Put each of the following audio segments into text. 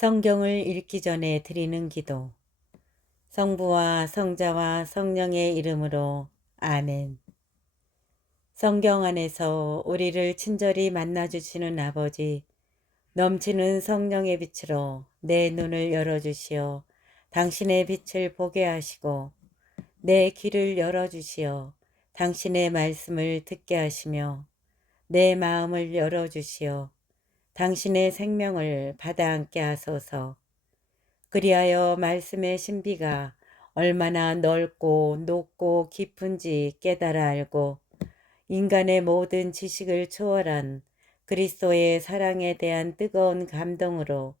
성경을 읽기 전에 드리는 기도. 성부와 성자와 성령의 이름으로 아멘. 성경 안에서 우리를 친절히 만나주시는 아버지, 넘치는 성령의 빛으로 내 눈을 열어주시어 당신의 빛을 보게 하시고, 내 귀를 열어주시어 당신의 말씀을 듣게 하시며, 내 마음을 열어주시어 당신의 생명을 받아 안게 하소서. 그리하여 말씀의 신비가 얼마나 넓고 높고 깊은지 깨달아 알고 인간의 모든 지식을 초월한 그리스도의 사랑에 대한 뜨거운 감동으로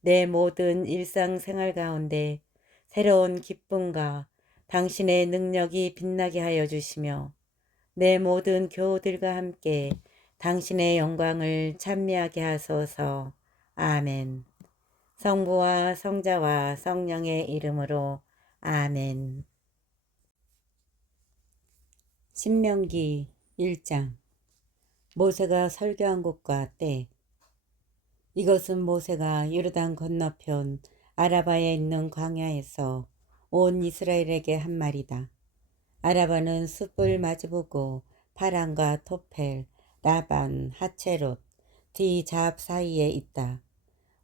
내 모든 일상생활 가운데 새로운 기쁨과 당신의 능력이 빛나게 하여 주시며 내 모든 교우들과 함께 당신의 영광을 찬미하게 하소서. 아멘. 성부와 성자와 성령의 이름으로 아멘. 신명기 1장. 모세가 설교한 곳과 때. 이것은 모세가 요르단 건너편 아라바에 있는 광야에서 온 이스라엘에게 한 말이다. 아라바는 숲을 마주보고 파란과 토펠, 라반, 하체롯, 디잡 사이에 있다.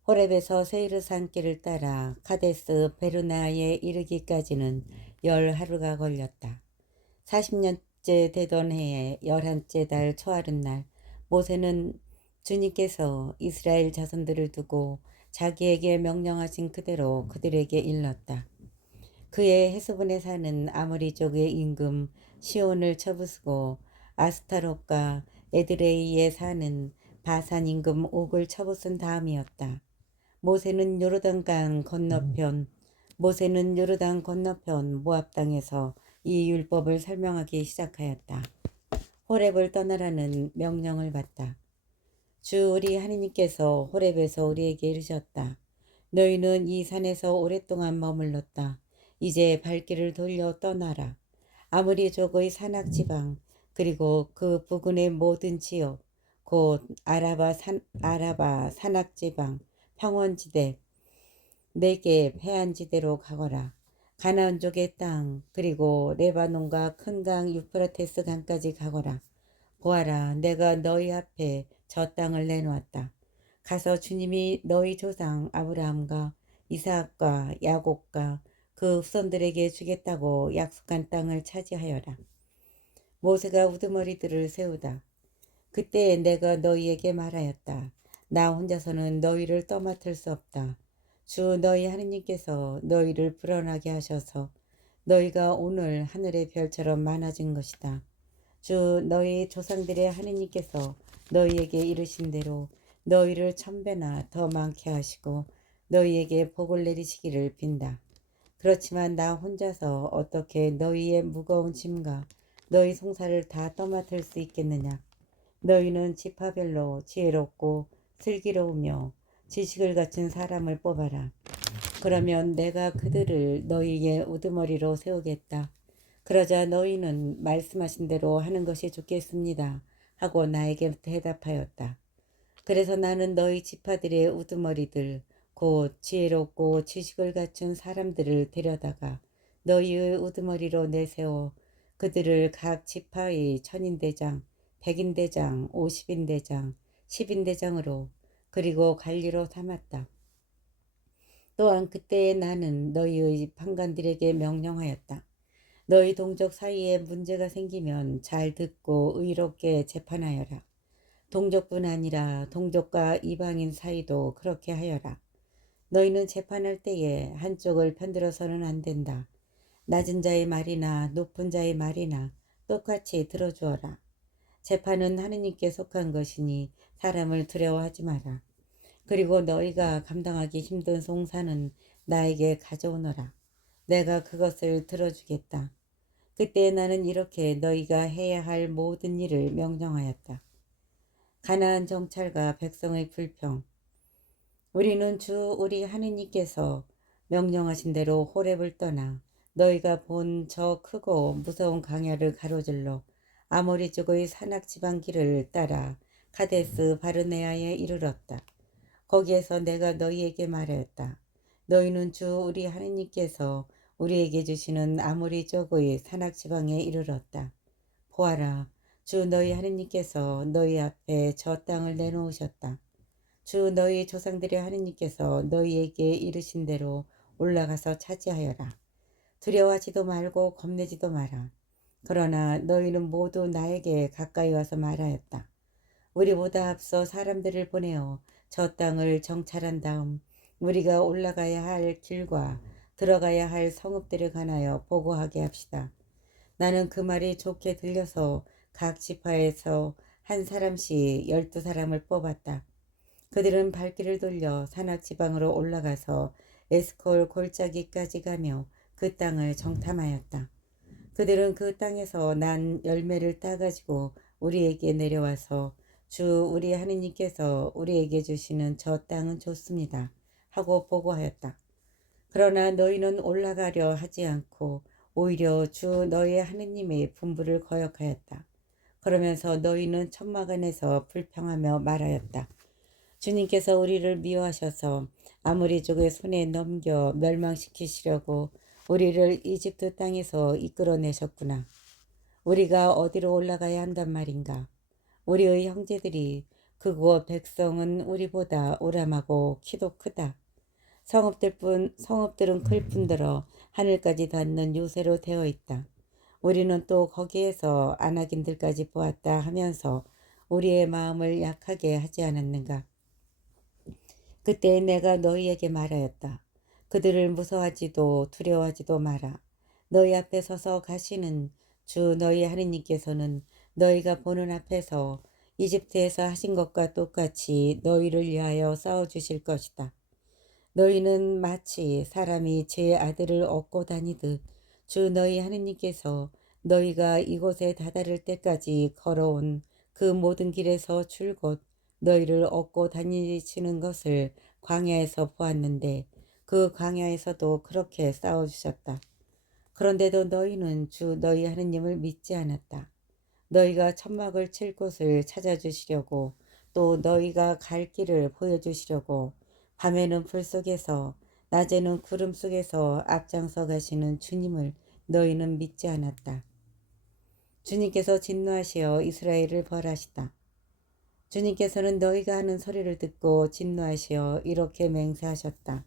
호렙에서 세이르 산길을 따라 카데스 베르나에 이르기까지는 10하루가 걸렸다. 40년째 되던 해에 11째 달 초하룻날 모세는 주님께서 이스라엘 자손들을 두고 자기에게 명령하신 그대로 그들에게 일렀다. 그의 해수분에 사는 아모리족의 임금 시온을 쳐부수고 아스타롯과 에드레이에 사는 바산 임금 옥을 쳐부순 다음이었다. 모세는 요르단 건너편 모압 땅에서 이 율법을 설명하기 시작하였다. 호렙을 떠나라는 명령을 받다. 주 우리 하느님께서 호렙에서 우리에게 이르셨다. 너희는 이 산에서 오랫동안 머물렀다. 이제 발길을 돌려 떠나라. 아모리족의 산악 지방 그리고 그 부근의 모든 지역 곧 아라바 산악 지방 평원지대 네겝 해안지대로 가거라. 가나안족의 땅 그리고 레바논과 큰 강 유프라테스 강까지 가거라. 보아라, 내가 너희 앞에 저 땅을 내놓았다. 가서 주님이 너희 조상 아브라함과 이삭과 야곱과 그 후손들에게 주겠다고 약속한 땅을 차지하여라. 모세가 우두머리들을 세우다. 그때 내가 너희에게 말하였다. 나 혼자서는 너희를 떠맡을 수 없다. 주 너희 하느님께서 너희를 불어나게 하셔서 너희가 오늘 하늘의 별처럼 많아진 것이다. 주 너희 조상들의 하느님께서 너희에게 이르신 대로 너희를 1000배나 더 많게 하시고 너희에게 복을 내리시기를 빈다. 그렇지만 나 혼자서 어떻게 너희의 무거운 짐과 너희 송사를 다 떠맡을 수 있겠느냐. 너희는 지파별로 지혜롭고 슬기로우며 지식을 갖춘 사람을 뽑아라. 그러면 내가 그들을 너희의 우두머리로 세우겠다. 그러자 너희는 말씀하신 대로 하는 것이 좋겠습니다. 하고 나에게 대답하였다. 그래서 나는 너희 지파들의 우두머리들, 곧 지혜롭고 지식을 갖춘 사람들을 데려다가 너희의 우두머리로 내세워 그들을 각 지파의 천인대장, 백인대장, 50인대장, 10인대장으로 그리고 관리로 삼았다. 또한 그때에 나는 너희의 판관들에게 명령하였다. 너희 동족 사이에 문제가 생기면 잘 듣고 의롭게 재판하여라. 동족뿐 아니라 동족과 이방인 사이도 그렇게 하여라. 너희는 재판할 때에 한쪽을 편들어서는 안 된다. 낮은 자의 말이나 높은 자의 말이나 똑같이 들어주어라. 재판은 하느님께 속한 것이니 사람을 두려워하지 마라. 그리고 너희가 감당하기 힘든 송사는 나에게 가져오너라. 내가 그것을 들어주겠다. 그때 나는 이렇게 너희가 해야 할 모든 일을 명령하였다. 가나안 정찰과 백성의 불평. 우리는 주 우리 하느님께서 명령하신 대로 호렙을 떠나 너희가 본 저 크고 무서운 강야를 가로질러 아모리 쪽의 산악 지방 길을 따라 카데스 바르네아에 이르렀다. 거기에서 내가 너희에게 말하였다. 너희는 주 우리 하느님께서 우리에게 주시는 아모리 쪽의 산악지방에 이르렀다. 보아라, 주 너희 하느님께서 너희 앞에 저 땅을 내놓으셨다. 주 너희 조상들의 하느님께서 너희에게 이르신 대로 올라가서 차지하여라. 두려워하지도 말고 겁내지도 마라. 그러나 너희는 모두 나에게 가까이 와서 말하였다. 우리보다 앞서 사람들을 보내어 저 땅을 정찰한 다음 우리가 올라가야 할 길과 들어가야 할 성읍들에 관하여 보고하게 합시다. 나는 그 말이 좋게 들려서 각 지파에서 한 사람씩 12사람을 뽑았다. 그들은 발길을 돌려 산악 지방으로 올라가서 에스콜 골짜기까지 가며 그 땅을 정탐하였다. 그들은 그 땅에서 난 열매를 따가지고 우리에게 내려와서 주 우리 하느님께서 우리에게 주시는 저 땅은 좋습니다 하고 보고하였다. 그러나 너희는 올라가려 하지 않고 오히려 주 너희 하느님의 분부를 거역하였다. 그러면서 너희는 천막 안에서 불평하며 말하였다. 주님께서 우리를 미워하셔서 아모리족의 손에 넘겨 멸망시키시려고 우리를 이집트 땅에서 이끌어내셨구나. 우리가 어디로 올라가야 한단 말인가? 우리의 형제들이 그곳 백성은 우리보다 오람하고 키도 크다. 성읍들은 클 뿐더러 하늘까지 닿는 요새로 되어 있다. 우리는 또 거기에서 아낙인들까지 보았다 하면서 우리의 마음을 약하게 하지 않았는가? 그때 내가 너희에게 말하였다. 그들을 무서워하지도 두려워하지도 마라. 너희 앞에 서서 가시는 주 너희 하느님께서는 너희가 보는 앞에서 이집트에서 하신 것과 똑같이 너희를 위하여 싸워주실 것이다. 너희는 마치 사람이 제 아들을 얻고 다니듯 주 너희 하느님께서 너희가 이곳에 다다를 때까지 걸어온 그 모든 길에서 줄곧 너희를 얻고 다니시는 것을 광야에서 보았는데 그 광야에서도 그렇게 싸워주셨다. 그런데도 너희는 주 너희 하느님을 믿지 않았다. 너희가 천막을 칠 곳을 찾아주시려고 또 너희가 갈 길을 보여주시려고 밤에는 불 속에서 낮에는 구름 속에서 앞장서 가시는 주님을 너희는 믿지 않았다. 주님께서 진노하시어 이스라엘을 벌하시다. 주님께서는 너희가 하는 소리를 듣고 진노하시어 이렇게 맹세하셨다.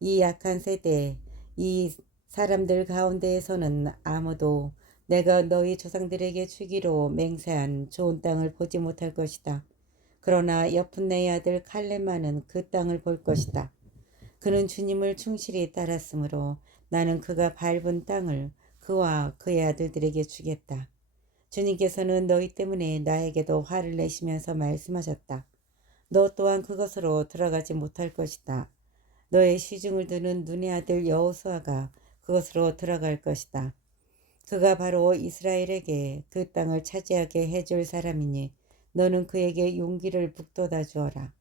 이 약한 세대, 이 사람들 가운데에서는 아무도 내가 너희 조상들에게 주기로 맹세한 좋은 땅을 보지 못할 것이다. 그러나 여푼네의 아들 칼렙만은 그 땅을 볼 것이다. 그는 주님을 충실히 따랐으므로 나는 그가 밟은 땅을 그와 그의 아들들에게 주겠다. 주님께서는 너희 때문에 나에게도 화를 내시면서 말씀하셨다. 너 또한 그것으로 들어가지 못할 것이다. 너의 시중을 두는 눈의 아들 여호수아가 그것으로 들어갈 것이다. 그가 바로 이스라엘에게 그 땅을 차지하게 해줄 사람이니 너는 그에게 용기를 북돋아 주어라.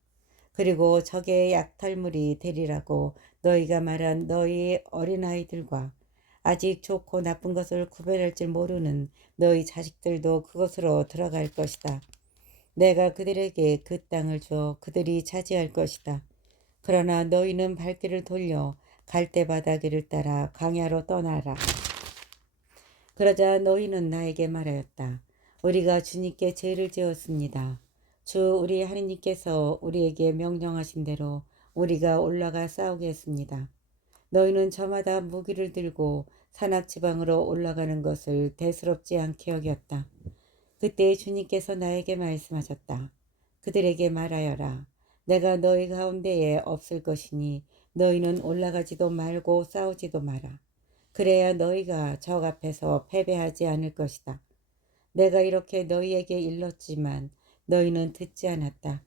그리고 적의 약탈물이 되리라고 너희가 말한 너희 어린아이들과 아직 좋고 나쁜 것을 구별할 줄 모르는 너희 자식들도 그것으로 들어갈 것이다. 내가 그들에게 그 땅을 주어 그들이 차지할 것이다. 그러나 너희는 발길을 돌려 갈대바다길을 따라 광야로 떠나라. 그러자 너희는 나에게 말하였다. 우리가 주님께 죄를 지었습니다. 주 우리 하느님께서 우리에게 명령하신 대로 우리가 올라가 싸우겠습니다. 너희는 저마다 무기를 들고 산악지방으로 올라가는 것을 대수롭지 않게 여겼다. 그때 주님께서 나에게 말씀하셨다. 그들에게 말하여라. 내가 너희 가운데에 없을 것이니 너희는 올라가지도 말고 싸우지도 마라. 그래야 너희가 적 앞에서 패배하지 않을 것이다. 내가 이렇게 너희에게 일렀지만 너희는 듣지 않았다.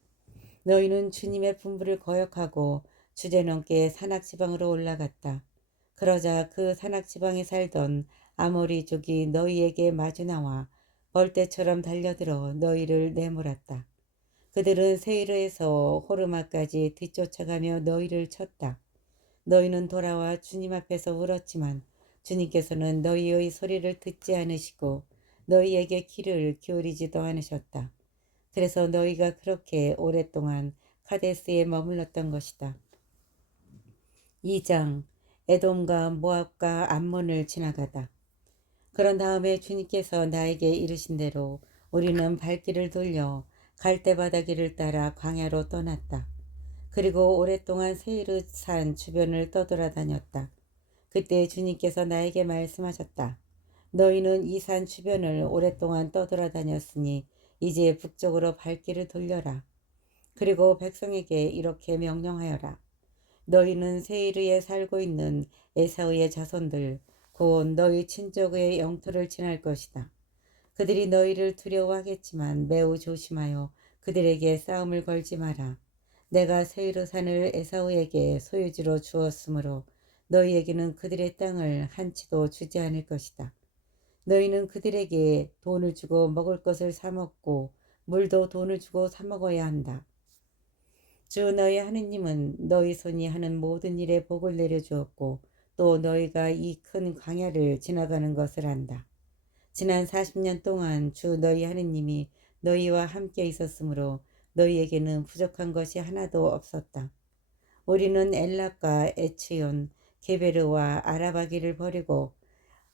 너희는 주님의 분부를 거역하고 주제넘게 산악지방으로 올라갔다. 그러자 그 산악지방에 살던 아모리족이 너희에게 마주 나와 벌떼처럼 달려들어 너희를 내몰았다. 그들은 세이르에서 호르마까지 뒤쫓아가며 너희를 쳤다. 너희는 돌아와 주님 앞에서 울었지만 주님께서는 너희의 소리를 듣지 않으시고 너희에게 귀를 기울이지도 않으셨다. 그래서 너희가 그렇게 오랫동안 카데스에 머물렀던 것이다. 2장 에돔과 모압과 암몬을 지나가다. 그런 다음에 주님께서 나에게 이르신 대로 우리는 발길을 돌려 갈대바다 길을 따라 광야로 떠났다. 그리고 오랫동안 세이르산 주변을 떠돌아다녔다. 그때 주님께서 나에게 말씀하셨다. 너희는 이 산 주변을 오랫동안 떠돌아다녔으니 이제 북쪽으로 발길을 돌려라. 그리고 백성에게 이렇게 명령하여라. 너희는 세이르에 살고 있는 에사우의 자손들 곧 너희 친족의 영토를 지날 것이다. 그들이 너희를 두려워하겠지만 매우 조심하여 그들에게 싸움을 걸지 마라. 내가 세이르산을 에사우에게 소유지로 주었으므로 너희에게는 그들의 땅을 한치도 주지 않을 것이다. 너희는 그들에게 돈을 주고 먹을 것을 사 먹고 물도 돈을 주고 사 먹어야 한다. 주 너희 하느님은 너희 손이 하는 모든 일에 복을 내려주었고 또 너희가 이 큰 광야를 지나가는 것을 안다. 지난 40년 동안 주 너희 하느님이 너희와 함께 있었으므로 너희에게는 부족한 것이 하나도 없었다. 우리는 엘락과 에츠온, 게베르와 아라바기를 버리고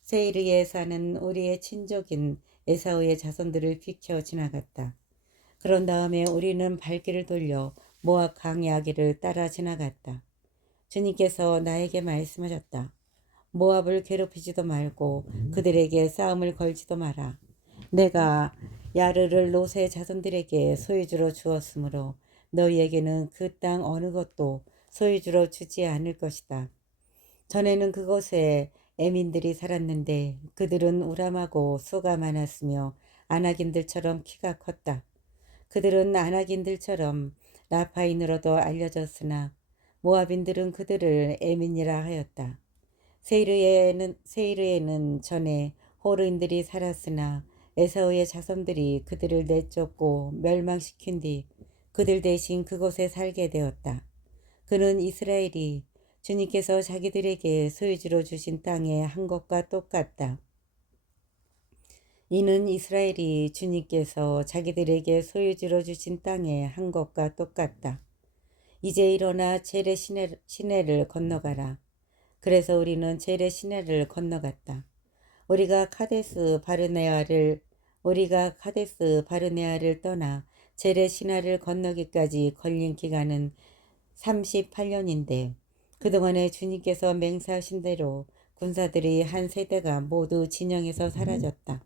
세이르에 사는 우리의 친족인 에사우의 자손들을 비켜 지나갔다. 그런 다음에 우리는 발길을 돌려 모압 광야길을 따라 지나갔다. 주님께서 나에게 말씀하셨다. 모압을 괴롭히지도 말고 그들에게 싸움을 걸지도 마라. 내가 야르를 롯의 자손들에게 소유주로 주었으므로 너희에게는 그 땅 어느 것도 소유주로 주지 않을 것이다. 전에는 그곳에 에민들이 살았는데 그들은 우람하고 수가 많았으며 아낙인들처럼 키가 컸다. 그들은 아낙인들처럼 라파인으로도 알려졌으나 모압인들은 그들을 에민이라 하였다. 세이르에는 전에 호르인들이 살았으나 에사우의 자손들이 그들을 내쫓고 멸망시킨 뒤 그들 대신 그곳에 살게 되었다. 그는 이스라엘이 주님께서 자기들에게 소유지로 주신 땅의 한 것과 똑같다. 이는 이스라엘이 주님께서 자기들에게 소유지로 주신 땅의 한 것과 똑같다. 이제 일어나 제레 시내를 건너가라. 그래서 우리는 제레 시내를 건너갔다. 우리가 카데스 바르네아를 떠나 제레 시내를 건너기까지 걸린 기간은 38년인데 그동안에 주님께서 맹세하신 대로 군사들이 한 세대가 모두 진영에서 사라졌다.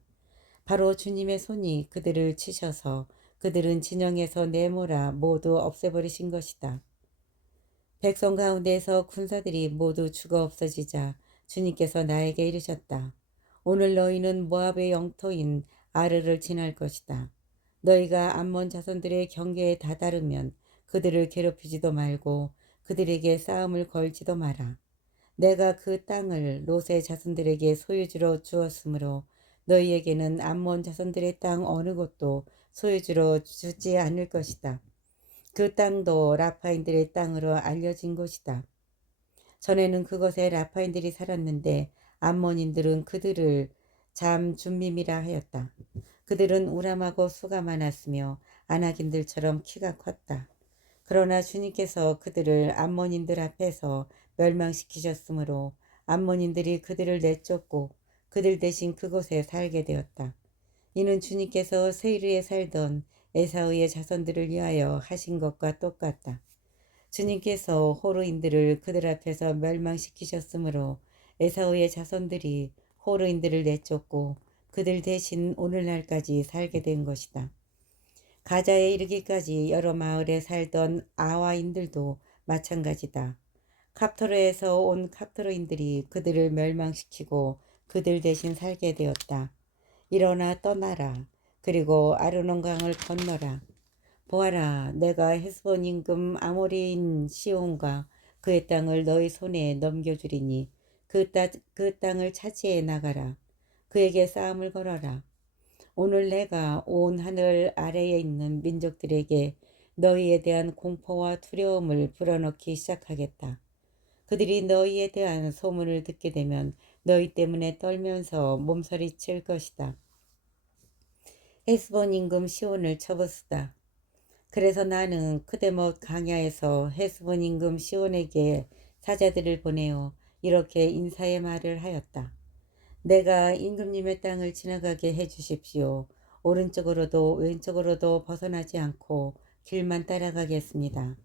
바로 주님의 손이 그들을 치셔서 그들은 진영에서 내몰아 모두 없애버리신 것이다. 백성 가운데에서 군사들이 모두 죽어 없어지자 주님께서 나에게 이르셨다. 오늘 너희는 모압의 영토인 아르를 지날 것이다. 너희가 암몬 자손들의 경계에 다다르면 그들을 괴롭히지도 말고 그들에게 싸움을 걸지도 마라. 내가 그 땅을 롯의 자손들에게 소유주로 주었으므로 너희에게는 암몬 자손들의 땅 어느 곳도 소유주로 주지 않을 것이다. 그 땅도 라파인들의 땅으로 알려진 곳이다. 전에는 그곳에 라파인들이 살았는데 암몬인들은 그들을 잠준밈이라 하였다. 그들은 우람하고 수가 많았으며 아낙인들처럼 키가 컸다. 그러나 주님께서 그들을 암몬인들 앞에서 멸망시키셨으므로 암몬인들이 그들을 내쫓고 그들 대신 그곳에 살게 되었다. 이는 주님께서 세이르에 살던 에사우의 자손들을 위하여 하신 것과 똑같다. 주님께서 호르인들을 그들 앞에서 멸망시키셨으므로 에사우의 자손들이 호르인들을 내쫓고 그들 대신 오늘날까지 살게 된 것이다. 가자에 이르기까지 여러 마을에 살던 아와인들도 마찬가지다. 갑토르에서 온 갑토르인들이 그들을 멸망시키고 그들 대신 살게 되었다. 일어나 떠나라. 그리고 아르논강을 건너라. 보아라, 내가 헤스본 임금 아모리인 시온과 그의 땅을 너희 손에 넘겨주리니 그 땅을 차지해 나가라. 그에게 싸움을 걸어라. 오늘 내가 온 하늘 아래에 있는 민족들에게 너희에 대한 공포와 두려움을 불어넣기 시작하겠다. 그들이 너희에 대한 소문을 듣게 되면 너희 때문에 떨면서 몸서리칠 것이다. 헤스본 임금 시온을 쳐부수다. 그래서 나는 크데못 강야에서 헤스본 임금 시온에게 사자들을 보내어 이렇게 인사의 말을 하였다. 내가 임금님의 땅을 지나가게 해 주십시오. 오른쪽으로도 왼쪽으로도 벗어나지 않고 길만 따라가겠습니다.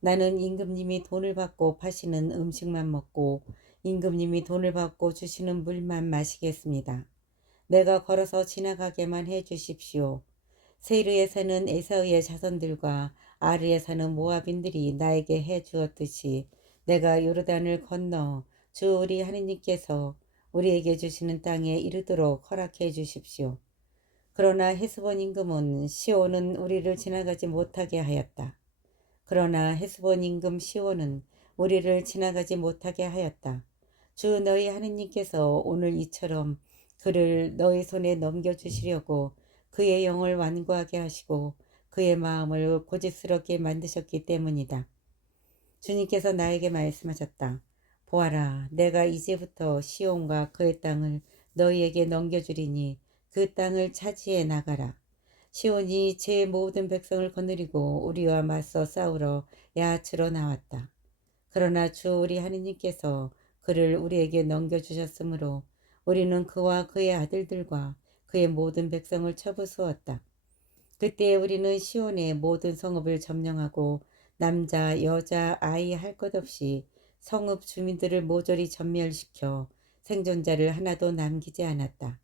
나는 임금님이 돈을 받고 파시는 음식만 먹고 임금님이 돈을 받고 주시는 물만 마시겠습니다. 내가 걸어서 지나가게만 해 주십시오. 세이르에 사는 에사의 자손들과 아르에 사는 모압인들이 나에게 해 주었듯이 내가 요르단을 건너 주 우리 하느님께서 우리에게 주시는 땅에 이르도록 허락해 주십시오. 그러나 헤스본 임금은 시온은 우리를 지나가지 못하게 하였다. 그러나 헤스본 임금 시온은 우리를 지나가지 못하게 하였다. 주 너희 하느님께서 오늘 이처럼 그를 너희 손에 넘겨주시려고 그의 영을 완고하게 하시고 그의 마음을 고집스럽게 만드셨기 때문이다. 주님께서 나에게 말씀하셨다. 보아라, 내가 이제부터 시온과 그의 땅을 너희에게 넘겨주리니 그 땅을 차지해 나가라. 시온이 제 모든 백성을 거느리고 우리와 맞서 싸우러 야하츠로 나왔다. 그러나 주 우리 하느님께서 그를 우리에게 넘겨주셨으므로 우리는 그와 그의 아들들과 그의 모든 백성을 쳐부수었다. 그때 우리는 시온의 모든 성읍을 점령하고 남자, 여자, 아이 할 것 없이 성읍 주민들을 모조리 전멸시켜 생존자를 하나도 남기지 않았다.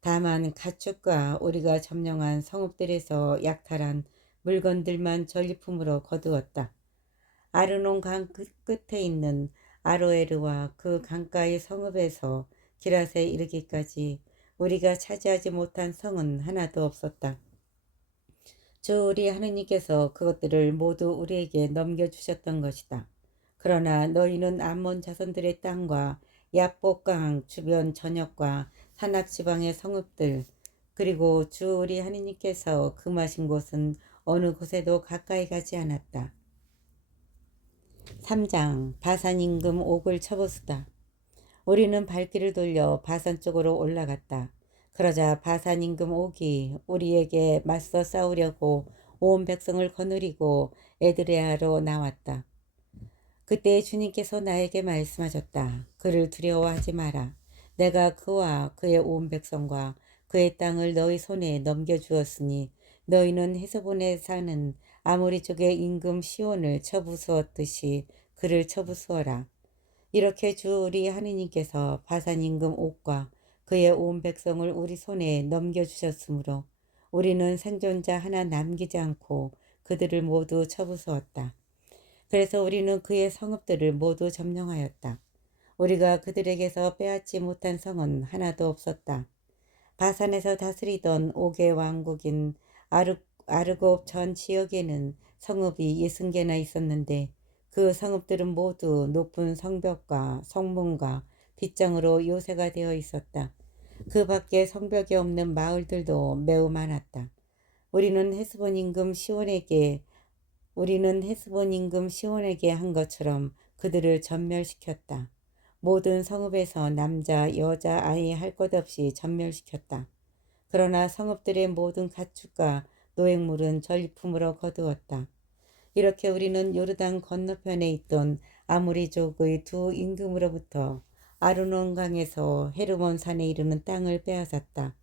다만 가축과 우리가 점령한 성읍들에서 약탈한 물건들만 전리품으로 거두었다. 아르논 강 끝에 있는 아로에르와 그 강가의 성읍에서 기랏에 이르기까지 우리가 차지하지 못한 성은 하나도 없었다. 주 우리 하느님께서 그것들을 모두 우리에게 넘겨주셨던 것이다. 그러나 너희는 암몬 자손들의 땅과 야복강 주변 전역과 산악지방의 성읍들 그리고 주 우리 하느님께서 금하신 곳은 어느 곳에도 가까이 가지 않았다. 3장 바산 임금 옥을 쳐부수다. 우리는 발길을 돌려 바산 쪽으로 올라갔다. 그러자 바산 임금 옥이 우리에게 맞서 싸우려고 온 백성을 거느리고 에드레아로 나왔다. 그때 주님께서 나에게 말씀하셨다. 그를 두려워하지 마라. 내가 그와 그의 온 백성과 그의 땅을 너희 손에 넘겨주었으니 너희는 헤스본에 사는 아모리 쪽의 임금 시온을 쳐부수었듯이 그를 쳐부수어라. 이렇게 주 우리 하느님께서 바산 임금 옥과 그의 온 백성을 우리 손에 넘겨주셨으므로 우리는 생존자 하나 남기지 않고 그들을 모두 쳐부수었다. 그래서 우리는 그의 성읍들을 모두 점령하였다. 우리가 그들에게서 빼앗지 못한 성은 하나도 없었다. 바산에서 다스리던 옥의 왕국인 아르곱 전 지역에는 성읍이 60개나 있었는데 그 성읍들은 모두 높은 성벽과 성문과 빗장으로 요새가 되어 있었다. 그 밖에 성벽이 없는 마을들도 매우 많았다. 우리는 헤스본 임금 시온에게 한 것처럼 그들을 전멸시켰다. 모든 성읍에서 남자, 여자, 아이 할 것 없이 전멸시켰다. 그러나 성읍들의 모든 가축과 노획물은 전리품으로 거두었다. 이렇게 우리는 요르단 건너편에 있던 아모리족의 두 임금으로부터 아르논 강에서 헤르몬 산에 이르는 땅을 빼앗았다.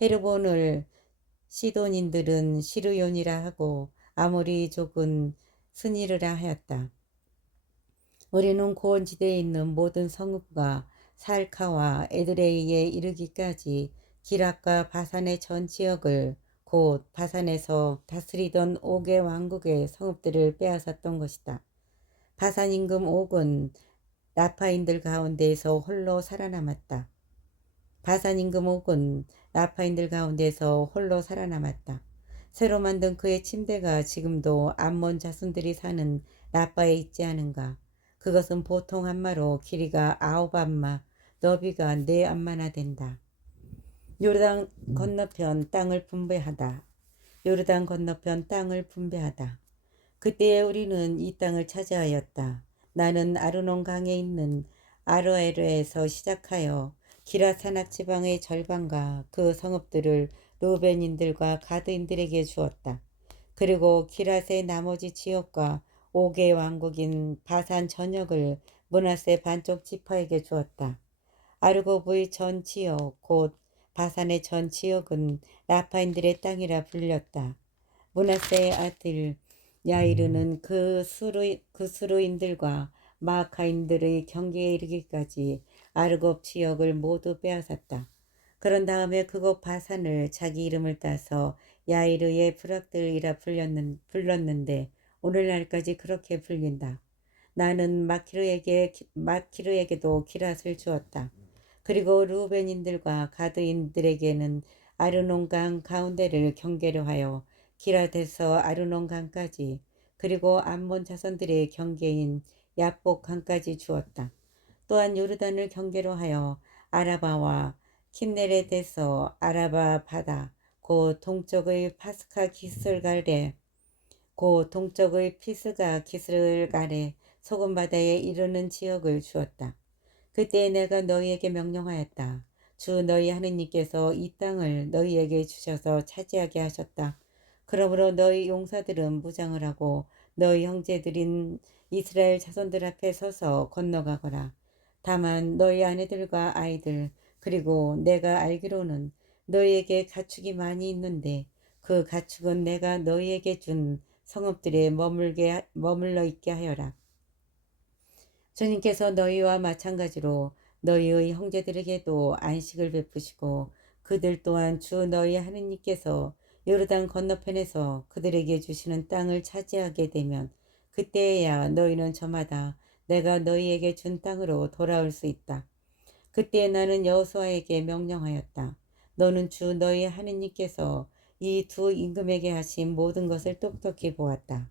헤르몬을 시돈인들은 시르온이라 하고 아모리족은 스니르라 하였다. 우리는 고원지대에 있는 모든 성읍과 살카와 에드레이에 이르기까지 기랏과 바산의 전 지역을 곧 바산에서 다스리던 옥의 왕국의 성읍들을 빼앗았던 것이다. 바산 임금 옥은 라파인들 가운데에서 홀로 살아남았다. 바산 임금 옥은 라파인들 가운데서 홀로 살아남았다. 새로 만든 그의 침대가 지금도 암몬 자손들이 사는 라파에 있지 않은가. 그것은 보통 한마로 길이가 9암마, 너비가 4암마나 된다. 요르단 건너편 땅을 분배하다. 요르단 건너편 땅을 분배하다. 그때에 우리는 이 땅을 차지하였다. 나는 아르논 강에 있는 아로에르에서 시작하여 기랏 산악 지방의 절반과 그 성읍들을 루벤인들과 가드인들에게 주었다. 그리고 기랏의 나머지 지역과 옥의 왕국인 바산 전역을 므낫세 반쪽 지파에게 주었다. 아르고브의 전 지역 곧 바산의 전 지역은 라파인들의 땅이라 불렸다. 므낫세의 아들 야이르는 그 수르인들과 마아카인들의 경계에 이르기까지 아르곱 지역을 모두 빼앗았다. 그런 다음에 그곳 바산을 자기 이름을 따서 야이르의 부락들이라 불렀는데 오늘날까지 그렇게 불린다. 나는 마키르에게도 기랏을 주었다. 그리고 루벤인들과 가드인들에게는 아르논강 가운데를 경계로 하여 기랏에서 아르논강까지 그리고 암몬 자손들의 경계인 야복강까지 주었다. 또한 요르단을 경계로 하여 아라바와 킨네렛에서 아라바 바다 곧 동쪽의 파스카 기슬갈에 곧 동쪽의 피스가 기슬갈에 소금바다에 이르는 지역을 주었다. 그때 내가 너희에게 명령하였다. 주 너희 하느님께서 이 땅을 너희에게 주셔서 차지하게 하셨다. 그러므로 너희 용사들은 무장을 하고 너희 형제들인 이스라엘 자손들 앞에 서서 건너가거라. 다만 너희 아내들과 아이들 그리고 내가 알기로는 너희에게 가축이 많이 있는데 그 가축은 내가 너희에게 준 성읍들에 머물러 있게 하여라. 주님께서 너희와 마찬가지로 너희의 형제들에게도 안식을 베푸시고 그들 또한 주 너희 하느님께서 요르단 건너편에서 그들에게 주시는 땅을 차지하게 되면 그때에야 너희는 저마다 내가 너희에게 준 땅으로 돌아올 수 있다. 그때 나는 여호수아에게 명령하였다. 너는 주 너희 하느님께서 이 두 임금에게 하신 모든 것을 똑똑히 보았다.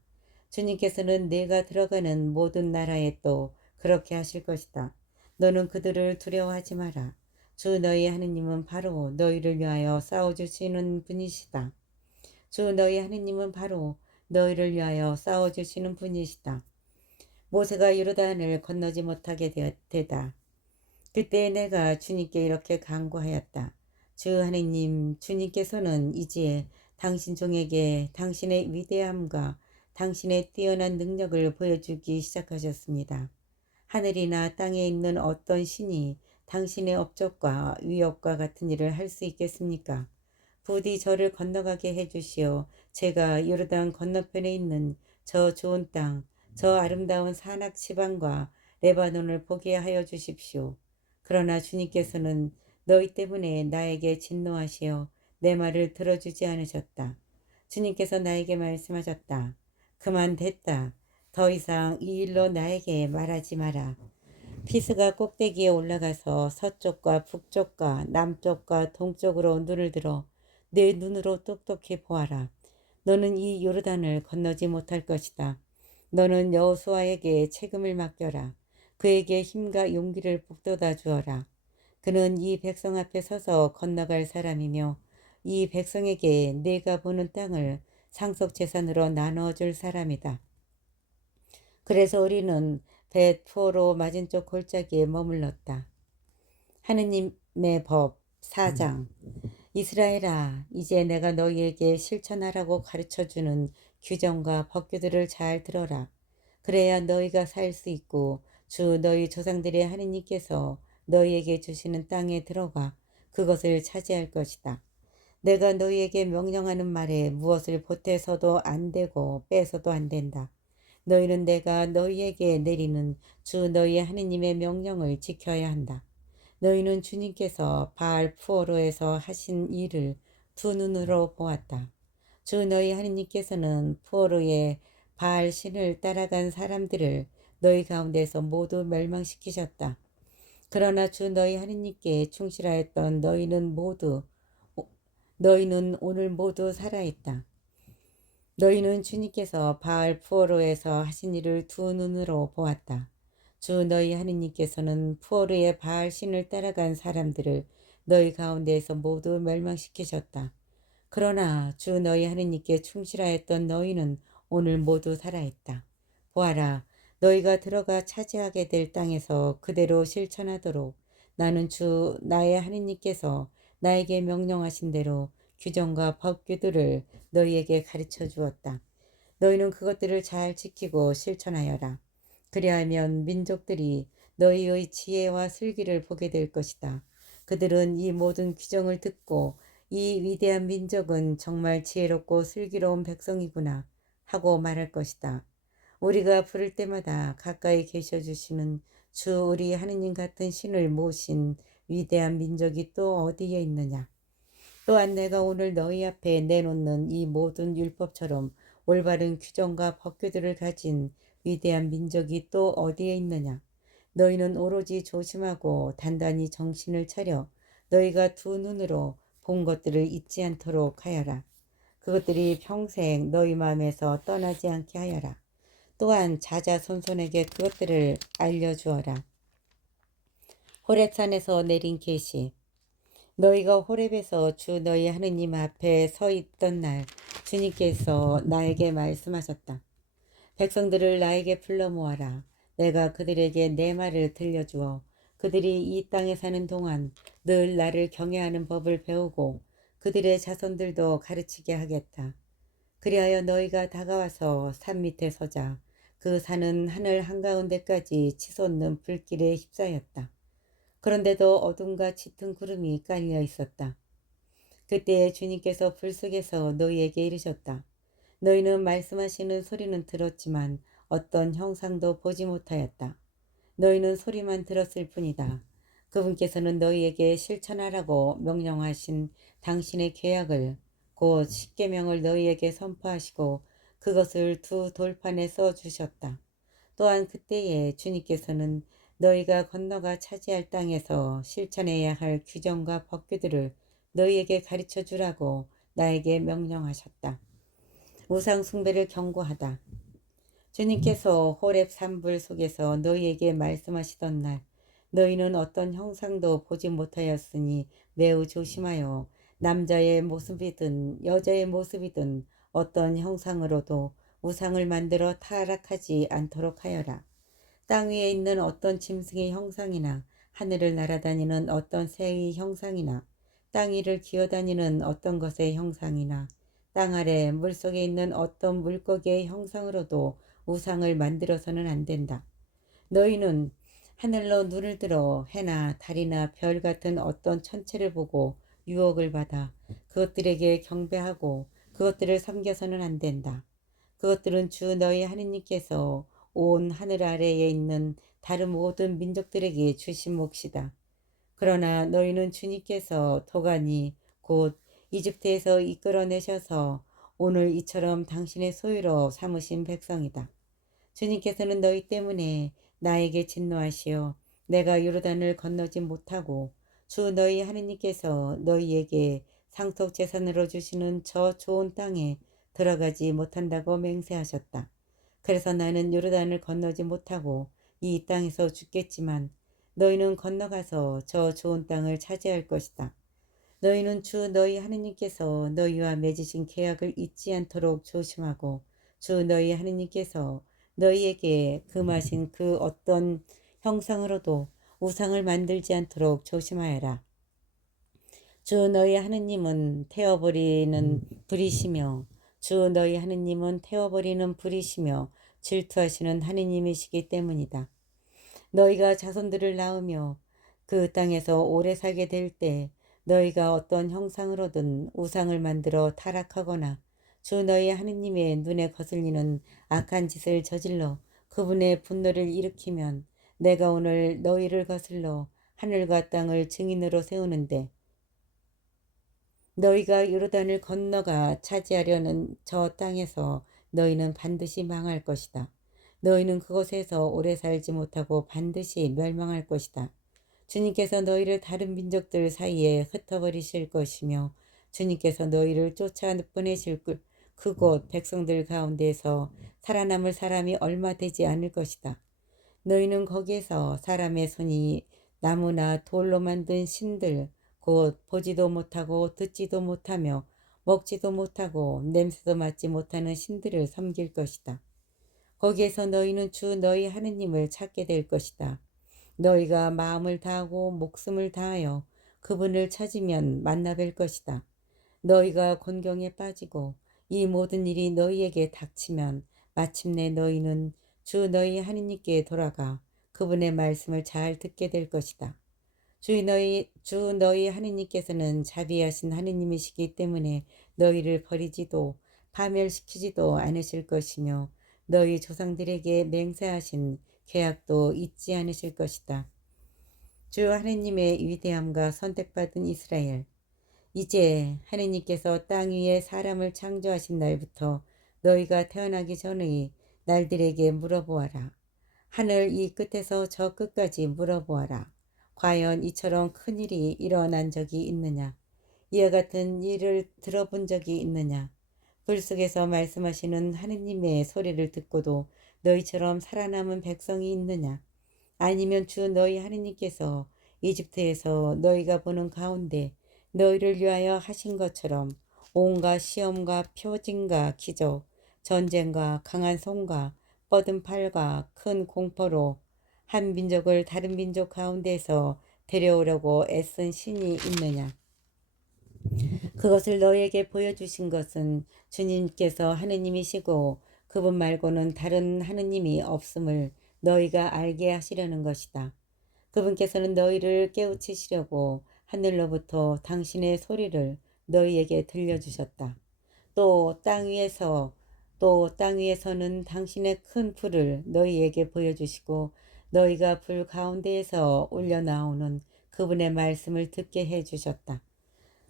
주님께서는 내가 들어가는 모든 나라에 또 그렇게 하실 것이다. 너는 그들을 두려워하지 마라. 주 너희 하느님은 바로 너희를 위하여 싸워주시는 분이시다. 주 너희 하느님은 바로 너희를 위하여 싸워주시는 분이시다. 모세가 요르단을 건너지 못하게 되다. 그때 내가 주님께 이렇게 간구하였다. 주 하느님, 주님께서는 이제 당신 종에게 당신의 위대함과 당신의 뛰어난 능력을 보여주기 시작하셨습니다. 하늘이나 땅에 있는 어떤 신이 당신의 업적과 위협과 같은 일을 할 수 있겠습니까? 부디 저를 건너가게 해주시어 제가 요르단 건너편에 있는 저 좋은 땅, 저 아름다운 산악 지방과 레바논을 보게 하여 주십시오. 그러나 주님께서는 너희 때문에 나에게 진노하시어 내 말을 들어주지 않으셨다. 주님께서 나에게 말씀하셨다. 그만 됐다. 더 이상 이 일로 나에게 말하지 마라. 피스가 꼭대기에 올라가서 서쪽과 북쪽과 남쪽과 동쪽으로 눈을 들어 내 눈으로 똑똑히 보아라. 너는 이 요르단을 건너지 못할 것이다. 너는 여호수아에게 책임을 맡겨라. 그에게 힘과 용기를 북돋아 주어라. 그는 이 백성 앞에 서서 건너갈 사람이며 이 백성에게 내가 보는 땅을 상속재산으로 나눠줄 사람이다. 그래서 우리는 벳포로 맞은쪽 골짜기에 머물렀다. 하느님의 법 4장. 이스라엘아, 이제 내가 너희에게 실천하라고 가르쳐주는 규정과 법규들을 잘 들어라. 그래야 너희가 살 수 있고 주 너희 조상들의 하느님께서 너희에게 주시는 땅에 들어가 그것을 차지할 것이다. 내가 너희에게 명령하는 말에 무엇을 보태서도 안 되고 빼서도 안 된다. 너희는 내가 너희에게 내리는 주 너희 하느님의 명령을 지켜야 한다. 너희는 주님께서 바알 푸어로에서 하신 일을 두 눈으로 보았다. 주 너희 하느님께서는 푸어로의 바알 신을 따라간 사람들을 너희 가운데서 모두 멸망시키셨다. 그러나 주 너희 하느님께 충실하였던 너희는 오늘 모두 살아있다. 너희는 주님께서 바알 푸어로에서 하신 일을 두 눈으로 보았다. 주 너희 하느님께서는 푸어르의 바알 신을 따라간 사람들을 너희 가운데에서 모두 멸망시키셨다. 그러나 주 너희 하느님께 충실하였던 너희는 오늘 모두 살아있다. 보아라, 너희가 들어가 차지하게 될 땅에서 그대로 실천하도록 나는 주 나의 하느님께서 나에게 명령하신 대로 규정과 법규들을 너희에게 가르쳐 주었다. 너희는 그것들을 잘 지키고 실천하여라. 그리하면 민족들이 너희의 지혜와 슬기를 보게 될 것이다. 그들은 이 모든 규정을 듣고 이 위대한 민족은 정말 지혜롭고 슬기로운 백성이구나 하고 말할 것이다. 우리가 부를 때마다 가까이 계셔 주시는 주 우리 하느님 같은 신을 모신 위대한 민족이 또 어디에 있느냐. 또한 내가 오늘 너희 앞에 내놓는 이 모든 율법처럼 올바른 규정과 법규들을 가진 위대한 민족이 또 어디에 있느냐. 너희는 오로지 조심하고 단단히 정신을 차려 너희가 두 눈으로 본 것들을 잊지 않도록 하여라. 그것들이 평생 너희 마음에서 떠나지 않게 하여라. 또한 자자손손에게 그것들을 알려주어라. 호렙산에서 내린 계시. 너희가 호렙에서 주 너희 하느님 앞에 서 있던 날 주님께서 나에게 말씀하셨다. 백성들을 나에게 불러 모아라. 내가 그들에게 내 말을 들려주어 그들이 이 땅에 사는 동안 늘 나를 경외하는 법을 배우고 그들의 자손들도 가르치게 하겠다. 그리하여 너희가 다가와서 산 밑에 서자. 그 산은 하늘 한가운데까지 치솟는 불길에 휩싸였다. 그런데도 어둠과 짙은 구름이 깔려 있었다. 그때 주님께서 불 속에서 너희에게 이르셨다. 너희는 말씀하시는 소리는 들었지만 어떤 형상도 보지 못하였다. 너희는 소리만 들었을 뿐이다. 그분께서는 너희에게 실천하라고 명령하신 당신의 계약을 곧 십계명을 너희에게 선포하시고 그것을 두 돌판에 써주셨다. 또한 그때에 주님께서는 너희가 건너가 차지할 땅에서 실천해야 할 규정과 법규들을 너희에게 가르쳐 주라고 나에게 명령하셨다. 우상 숭배를 경고하다. 주님께서 호렙 산불 속에서 너희에게 말씀하시던 날 너희는 어떤 형상도 보지 못하였으니 매우 조심하여 남자의 모습이든 여자의 모습이든 어떤 형상으로도 우상을 만들어 타락하지 않도록 하여라. 땅 위에 있는 어떤 짐승의 형상이나 하늘을 날아다니는 어떤 새의 형상이나 땅 위를 기어다니는 어떤 것의 형상이나 땅 아래 물속에 있는 어떤 물고기의 형상으로도 우상을 만들어서는 안 된다. 너희는 하늘로 눈을 들어 해나 달이나 별 같은 어떤 천체를 보고 유혹을 받아 그것들에게 경배하고 그것들을 섬겨서는 안 된다. 그것들은 주 너희 하느님께서 온 하늘 아래에 있는 다른 모든 민족들에게 주신 몫이다. 그러나 너희는 주님께서 도가니 곧 이집트에서 이끌어내셔서 오늘 이처럼 당신의 소유로 삼으신 백성이다. 주님께서는 너희 때문에 나에게 진노하시어 내가 요르단을 건너지 못하고 주 너희 하느님께서 너희에게 상속 재산으로 주시는 저 좋은 땅에 들어가지 못한다고 맹세하셨다. 그래서 나는 요르단을 건너지 못하고 이 땅에서 죽겠지만 너희는 건너가서 저 좋은 땅을 차지할 것이다. 너희는 주 너희 하느님께서 너희와 맺으신 계약을 잊지 않도록 조심하고 주 너희 하느님께서 너희에게 금하신 그 어떤 형상으로도 우상을 만들지 않도록 조심하여라. 주 너희 하느님은 태워버리는 불이시며 주 너희 하느님은 태워버리는 불이시며 질투하시는 하느님이시기 때문이다. 너희가 자손들을 낳으며 그 땅에서 오래 살게 될 때 너희가 어떤 형상으로든 우상을 만들어 타락하거나 주 너희 하느님의 눈에 거슬리는 악한 짓을 저질러 그분의 분노를 일으키면 내가 오늘 너희를 거슬러 하늘과 땅을 증인으로 세우는데 너희가 요르단을 건너가 차지하려는 저 땅에서 너희는 반드시 망할 것이다. 너희는 그곳에서 오래 살지 못하고 반드시 멸망할 것이다. 주님께서 너희를 다른 민족들 사이에 흩어버리실 것이며 주님께서 너희를 쫓아보내실 그곳 백성들 가운데서 살아남을 사람이 얼마 되지 않을 것이다. 너희는 거기에서 사람의 손이 나무나 돌로 만든 신들 곧 보지도 못하고 듣지도 못하며 먹지도 못하고 냄새도 맡지 못하는 신들을 섬길 것이다. 거기에서 너희는 주 너희 하느님을 찾게 될 것이다. 너희가 마음을 다하고 목숨을 다하여 그분을 찾으면 만나 뵐 것이다. 너희가 곤경에 빠지고 이 모든 일이 너희에게 닥치면 마침내 너희는 주 너희 하느님께 돌아가 그분의 말씀을 잘 듣게 될 것이다. 주 너희 하느님께서는 자비하신 하느님이시기 때문에 너희를 버리지도 파멸시키지도 않으실 것이며 너희 조상들에게 맹세하신 계약도 잊지 않으실 것이다. 주 하느님의 위대함과 선택받은 이스라엘, 이제 하느님께서 땅 위에 사람을 창조하신 날부터 너희가 태어나기 전의 날들에게 물어보아라. 하늘 이 끝에서 저 끝까지 물어보아라. 과연 이처럼 큰 일이 일어난 적이 있느냐? 이와 같은 일을 들어본 적이 있느냐? 불 속에서 말씀하시는 하느님의 소리를 듣고도 너희처럼 살아남은 백성이 있느냐? 아니면 주 너희 하느님께서 이집트에서 너희가 보는 가운데 너희를 위하여 하신 것처럼 온갖 시험과 표징과 기적, 전쟁과 강한 손과 뻗은 팔과 큰 공포로 한 민족을 다른 민족 가운데서 데려오려고 애쓴 신이 있느냐? 그것을 너희에게 보여주신 것은 주님께서 하느님이시고 그분 말고는 다른 하느님이 없음을 너희가 알게 하시려는 것이다. 그분께서는 너희를 깨우치시려고 하늘로부터 당신의 소리를 너희에게 들려주셨다. 또 땅 위에서는 당신의 큰 불을 너희에게 보여주시고 너희가 불 가운데에서 올려나오는 그분의 말씀을 듣게 해주셨다.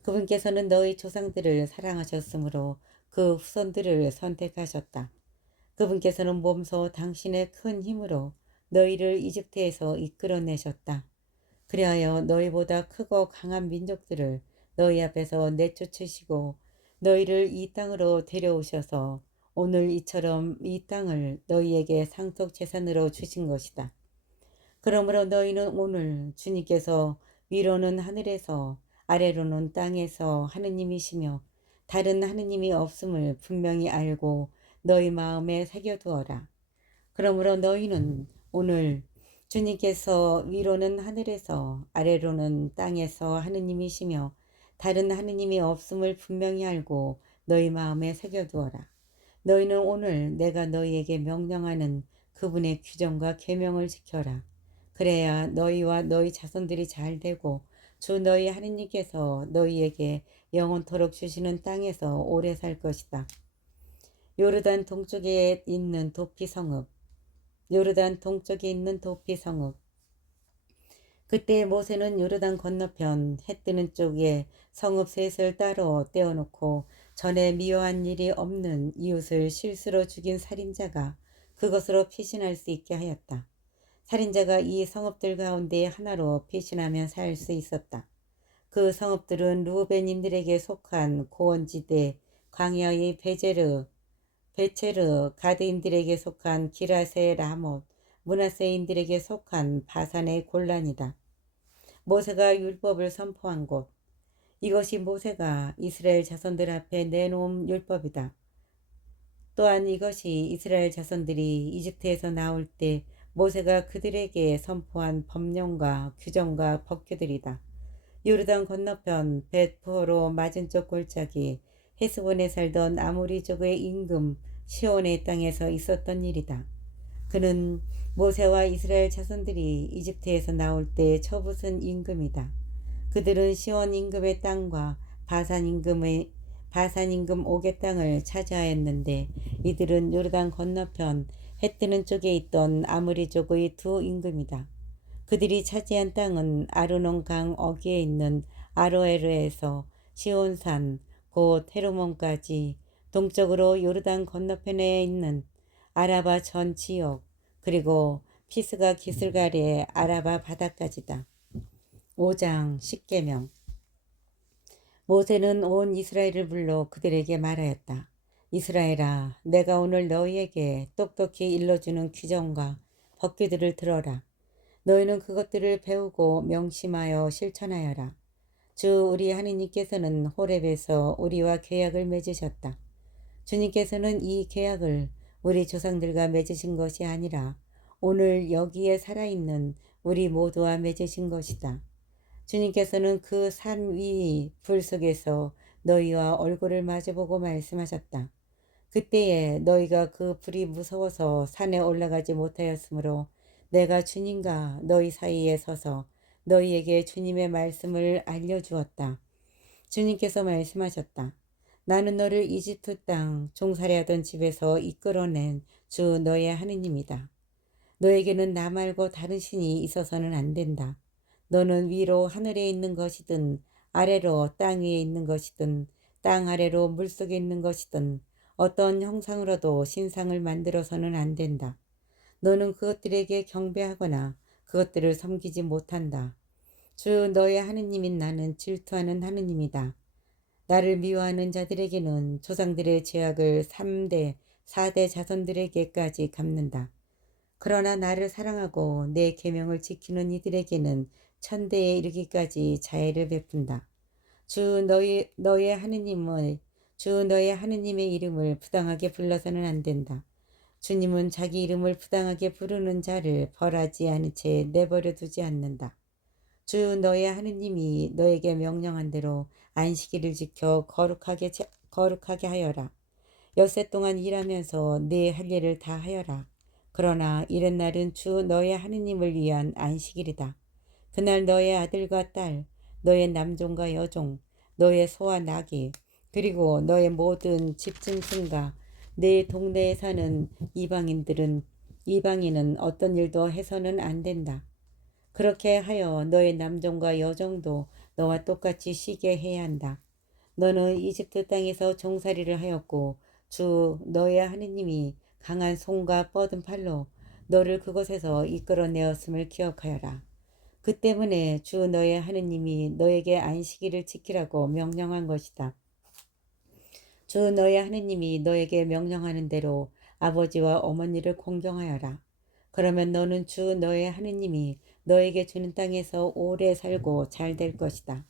그분께서는 너희 조상들을 사랑하셨으므로 그 후손들을 선택하셨다. 그분께서는 몸소 당신의 큰 힘으로 너희를 이집트에서 이끌어내셨다. 그리하여 너희보다 크고 강한 민족들을 너희 앞에서 내쫓으시고 너희를 이 땅으로 데려오셔서 오늘 이처럼 이 땅을 너희에게 상속 재산으로 주신 것이다. 그러므로 너희는 오늘 주님께서 위로는 하늘에서 아래로는 땅에서 하느님이시며 다른 하느님이 없음을 분명히 알고 너희 마음에 새겨두어라. 그러므로 너희는 오늘 주님께서 위로는 하늘에서 아래로는 땅에서 하느님이시며 다른 하느님이 없음을 분명히 알고 너희 마음에 새겨두어라. 너희는 오늘 내가 너희에게 명령하는 그분의 규정과 계명을 지켜라. 그래야 너희와 너희 자손들이 잘 되고 주 너희 하느님께서 너희에게 영원토록 주시는 땅에서 오래 살 것이다. 요르단 동쪽에 있는 도피 성읍. 그때 모세는 요르단 건너편 해 뜨는 쪽에 성읍 셋을 따로 떼어놓고 전에 미워한 일이 없는 이웃을 실수로 죽인 살인자가 그것으로 피신할 수 있게 하였다. 살인자가 이 성읍들 가운데 하나로 피신하면 살 수 있었다. 그 성읍들은 루벤인들에게 속한 고원지대, 광야의 베체르, 가드인들에게 속한 기라세 라못, 므낫세인들에게 속한 바산의 골란이다. 모세가 율법을 선포한 곳. 이것이 모세가 이스라엘 자손들 앞에 내놓은 율법이다. 또한 이것이 이스라엘 자손들이 이집트에서 나올 때 모세가 그들에게 선포한 법령과 규정과 법규들이다. 요르단 건너편 벳포로 맞은쪽 골짜기 헤스본에 살던 아모리족의 임금 시온의 땅에서 있었던 일이다. 그는 모세와 이스라엘 자손들이 이집트에서 나올 때 처부순 임금이다. 그들은 시온 임금의 땅과 바산 임금 옥의 땅을 차지하였는데 이들은 요르단 건너편 해 뜨는 쪽에 있던 아모리족의 두 임금이다. 그들이 차지한 땅은 아르논 강 어귀에 있는 아로에르에서 시온산 곧 헤르몬까지 동쪽으로 요르단 건너편에 있는 아라바 전 지역 그리고 피스가 기슬갈의 아라바 바다까지다. 5장 십계명. 모세는 온 이스라엘을 불러 그들에게 말하였다. 이스라엘아, 내가 오늘 너희에게 똑똑히 일러주는 규정과 법규들을 들어라. 너희는 그것들을 배우고 명심하여 실천하여라. 주 우리 하느님께서는 호렙에서 우리와 계약을 맺으셨다. 주님께서는 이 계약을 우리 조상들과 맺으신 것이 아니라 오늘 여기에 살아있는 우리 모두와 맺으신 것이다. 주님께서는 그 산 위 불 속에서 너희와 얼굴을 마주보고 말씀하셨다. 그때에 너희가 그 불이 무서워서 산에 올라가지 못하였으므로 내가 주님과 너희 사이에 서서 너희에게 주님의 말씀을 알려주었다. 주님께서 말씀하셨다. 나는 너를 이집트 땅 종살이하던 집에서 이끌어낸 주 너의 하느님이다. 너에게는 나 말고 다른 신이 있어서는 안 된다. 너는 위로 하늘에 있는 것이든 아래로 땅 위에 있는 것이든 땅 아래로 물속에 있는 것이든 어떤 형상으로도 신상을 만들어서는 안 된다. 너는 그것들에게 경배하거나 그것들을 섬기지 못한다. 주 너의 하느님인 나는 질투하는 하느님이다. 나를 미워하는 자들에게는 조상들의 죄악을 3대, 4대 자손들에게까지 갚는다. 그러나 나를 사랑하고 내 계명을 지키는 이들에게는 천대에 이르기까지 자애를 베푼다. 주 너의 하느님의 이름을 부당하게 불러서는 안 된다. 주님은 자기 이름을 부당하게 부르는 자를 벌하지 않은 채 내버려 두지 않는다. 주 너의 하느님이 너에게 명령한 대로 안식일을 지켜 거룩하게 하여라. 엿새 동안 일하면서 네 할 일을 다 하여라. 그러나 이른 날은 주 너의 하느님을 위한 안식일이다. 그날 너의 아들과 딸, 너의 남종과 여종, 너의 소와 나귀, 그리고 너의 모든 집짐승과 내 동네에 사는 이방인은 어떤 일도 해서는 안 된다. 그렇게 하여 너의 남종과 여종도 너와 똑같이 쉬게 해야 한다. 너는 이집트 땅에서 종살이를 하였고 주 너의 하느님이 강한 손과 뻗은 팔로 너를 그곳에서 이끌어내었음을 기억하여라. 그 때문에 주 너의 하느님이 너에게 안식일을 지키라고 명령한 것이다. 주 너의 하느님이 너에게 명령하는 대로 아버지와 어머니를 공경하여라. 그러면 너는 주 너의 하느님이 너에게 주는 땅에서 오래 살고 잘 될 것이다.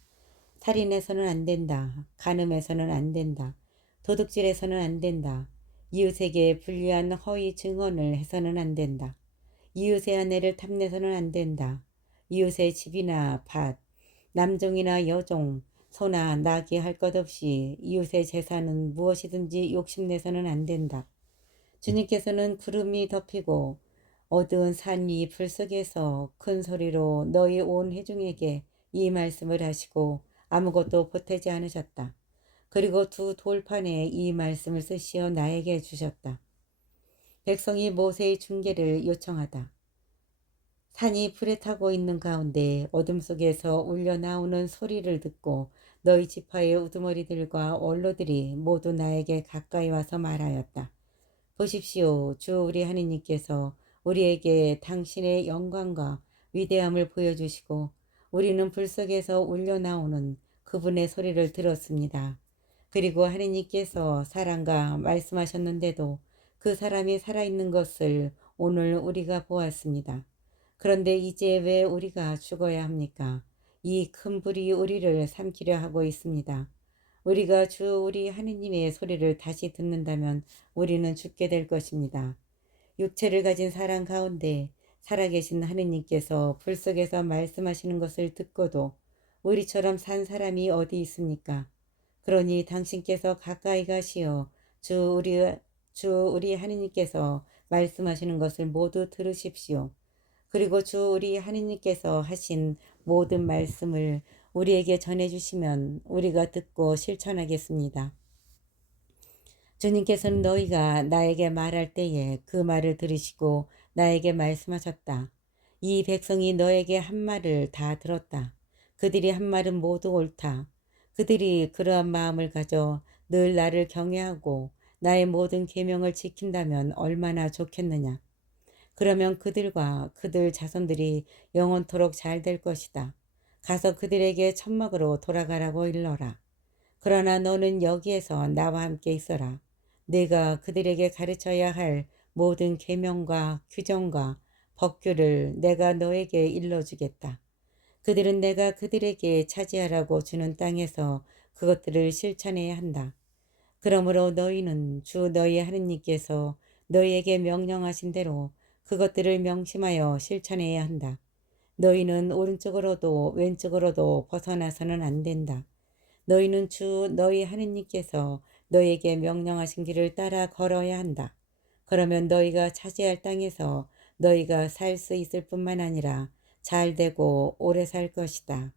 살인해서는 안 된다. 간음해서는 안 된다. 도둑질해서는 안 된다. 이웃에게 불리한 허위 증언을 해서는 안 된다. 이웃의 아내를 탐내서는 안 된다. 이웃의 집이나 밭, 남종이나 여종, 소나 나귀 할 것 없이 이웃의 재산은 무엇이든지 욕심내서는 안 된다. 주님께서는 구름이 덮이고 어두운 산 위 불속에서 큰 소리로 너희 온 회중에게 이 말씀을 하시고 아무것도 보태지 않으셨다. 그리고 두 돌판에 이 말씀을 쓰시어 나에게 주셨다. 백성이 모세의 중계를 요청하다. 산이 불에 타고 있는 가운데 어둠 속에서 울려 나오는 소리를 듣고 너희 지파의 우두머리들과 원로들이 모두 나에게 가까이 와서 말하였다. 보십시오. 주 우리 하느님께서 우리에게 당신의 영광과 위대함을 보여주시고 우리는 불 속에서 울려 나오는 그분의 소리를 들었습니다. 그리고 하느님께서 사람과 말씀하셨는데도 그 사람이 살아있는 것을 오늘 우리가 보았습니다. 그런데 이제 왜 우리가 죽어야 합니까? 이 큰 불이 우리를 삼키려 하고 있습니다. 우리가 주 우리 하느님의 소리를 다시 듣는다면 우리는 죽게 될 것입니다. 육체를 가진 사람 가운데 살아계신 하느님께서 불 속에서 말씀하시는 것을 듣고도 우리처럼 산 사람이 어디 있습니까? 그러니 당신께서 가까이 가시어 주 우리 하느님께서 말씀하시는 것을 모두 들으십시오. 그리고 주 우리 하느님께서 하신 모든 말씀을 우리에게 전해주시면 우리가 듣고 실천하겠습니다. 주님께서는 너희가 나에게 말할 때에 그 말을 들으시고 나에게 말씀하셨다. 이 백성이 너에게 한 말을 다 들었다. 그들이 한 말은 모두 옳다. 그들이 그러한 마음을 가져 늘 나를 경외하고 나의 모든 계명을 지킨다면 얼마나 좋겠느냐. 그러면 그들과 그들 자손들이 영원토록 잘 될 것이다. 가서 그들에게 천막으로 돌아가라고 일러라. 그러나 너는 여기에서 나와 함께 있어라. 내가 그들에게 가르쳐야 할 모든 계명과 규정과 법규를 내가 너에게 일러주겠다. 그들은 내가 그들에게 차지하라고 주는 땅에서 그것들을 실천해야 한다. 그러므로 너희는 주 너희 하느님께서 너희에게 명령하신 대로 그것들을 명심하여 실천해야 한다. 너희는 오른쪽으로도 왼쪽으로도 벗어나서는 안 된다. 너희는 주 너희 하느님께서 너희에게 명령하신 길을 따라 걸어야 한다. 그러면 너희가 차지할 땅에서 너희가 살 수 있을 뿐만 아니라 잘 되고 오래 살 것이다.